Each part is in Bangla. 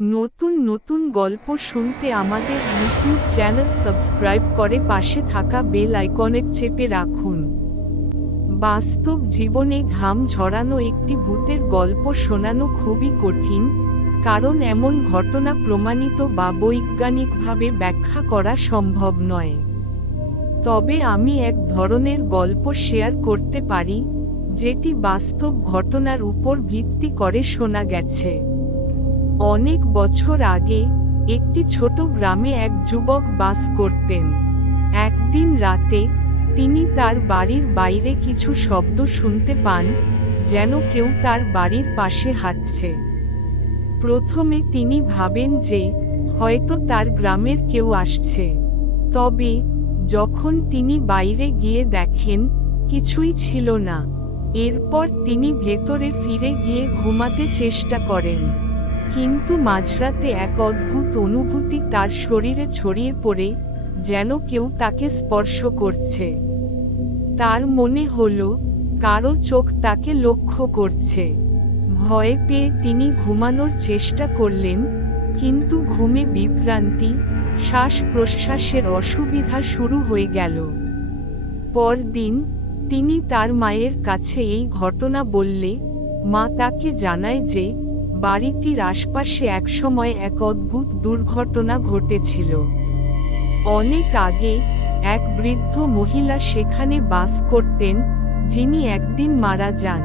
নতুন নতুন গল্প শুনতে আমাদের ইউটিউব চ্যানেল সাবস্ক্রাইব করে পাশে থাকা বেল আইকনে চেপে রাখুন। বাস্তব জীবনে ঘাম ঝরানো একটি ভূতের গল্প শোনানো খুবই কঠিন, কারণ এমন ঘটনা প্রমাণিত বা বৈজ্ঞানিকভাবে ব্যাখ্যা করা সম্ভব নয়। তবে আমি এক ধরনের গল্প শেয়ার করতে পারি, যেটি বাস্তব ঘটনার উপর ভিত্তি করে শোনা গেছে। অনেক বছর আগে একটি ছোট গ্রামে এক যুবক বাস করতেন। একদিন রাতে তিনি তার বাড়ির বাইরে কিছু শব্দ শুনতে পান, যেন কেউ তার বাড়ির পাশে হাঁটছে। প্রথমে তিনি ভাবেন যে হয়তো তার গ্রামের কেউ আসছে। তবে যখন তিনি বাইরে গিয়ে দেখেন, কিছুই ছিল না। এরপর তিনি ভেতরে ফিরে গিয়ে ঘুমাতে চেষ্টা করেন। কিন্তু মাঝরাতে এক অদ্ভুত অনুভূতি তার শরীরে ছড়িয়ে পড়ে, যেন কেউ তাকে স্পর্শ করছে। তার মনে হলো কারো চোখ তাকে লক্ষ্য করছে। ভয় পেয়ে তিনি ঘুমানোর চেষ্টা করলেন, কিন্তু ঘুমে বিভ্রান্তি, শ্বাস প্রশ্বাসের অসুবিধা শুরু হয়ে গেল। পরদিন তিনি তার মায়ের কাছে এই ঘটনা বললে, মা তাকে জানায় যে বাড়িটির আশপাশে একসময় এক অদ্ভুত দুর্ঘটনা ঘটেছিল। অনেক আগে এক বৃদ্ধ মহিলা সেখানে বাস করতেন, যিনি একদিন মারা যান।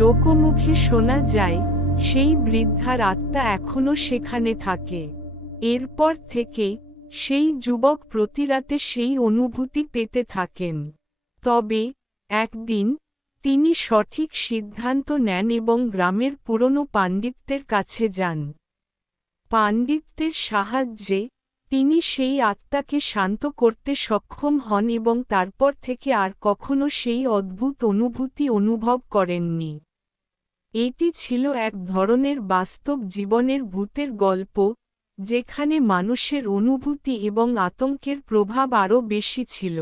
লোকমুখে শোনা যায় সেই বৃদ্ধার আত্মা এখনো সেখানে থাকে। এরপর থেকে সেই যুবক প্রতিরাতে সেই অনুভূতি পেতে থাকেন। তবে একদিন তিনি সঠিক সিদ্ধান্ত নেন এবং গ্রামের পুরনো পণ্ডিতদের কাছে যান। পণ্ডিতদের সাহায্যে তিনি সেই আত্মাকে শান্ত করতে সক্ষম হন এবং তারপর থেকে আর কখনো সেই অদ্ভুত অনুভূতি অনুভব করেননি। এটি ছিল এক ধরনের বাস্তব জীবনের ভূতের গল্প, যেখানে মানুষের অনুভূতি এবং আতঙ্কের প্রভাব আরও বেশি ছিল।